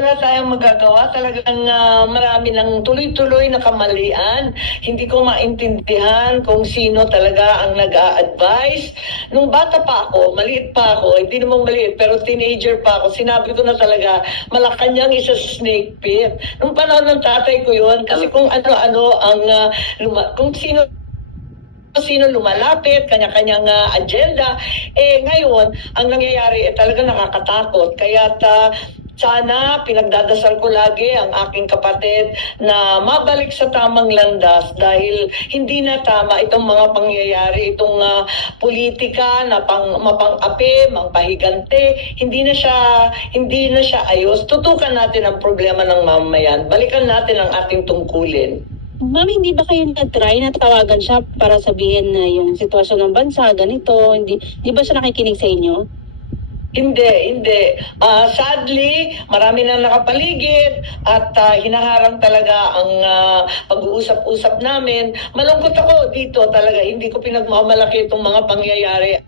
wala tayong magagawa. Talagang marami ng tuloy-tuloy na kamalian. Hindi ko maintindihan kung sino talaga ang nag-a-advise. Nung bata pa ako, maliit pa ako, hindi naman maliit, pero teenager pa ako, sinabi ko na talaga, Malacanang is a snake pit. Nung panahon ng tatay ko yun, kasi kung ano-ano ang, kung sino lumalapit, kanya-kanyang agenda. Ngayon, ang nangyayari talaga nakakatakot. Kaya sana pinagdadasal ko lagi ang aking kapatid na mabalik sa tamang landas dahil hindi na tama itong mga pangyayari, itong politika na mapang-api, mangpahigante, hindi na siya ayos. Tutukan natin ang problema ng mamamayan. Balikan natin ang ating tungkulin. Ma'am, hindi ba kayo nag-try na tawagan siya para sabihin na yung sitwasyon ng bansa, ganito, hindi ba siya nakikinig sa inyo? Hindi. Sadly, marami na nakapaligid at hinaharang talaga ang pag-uusap-usap namin. Malungkot ako dito talaga, hindi ko pinagmamalaki itong mga pangyayari.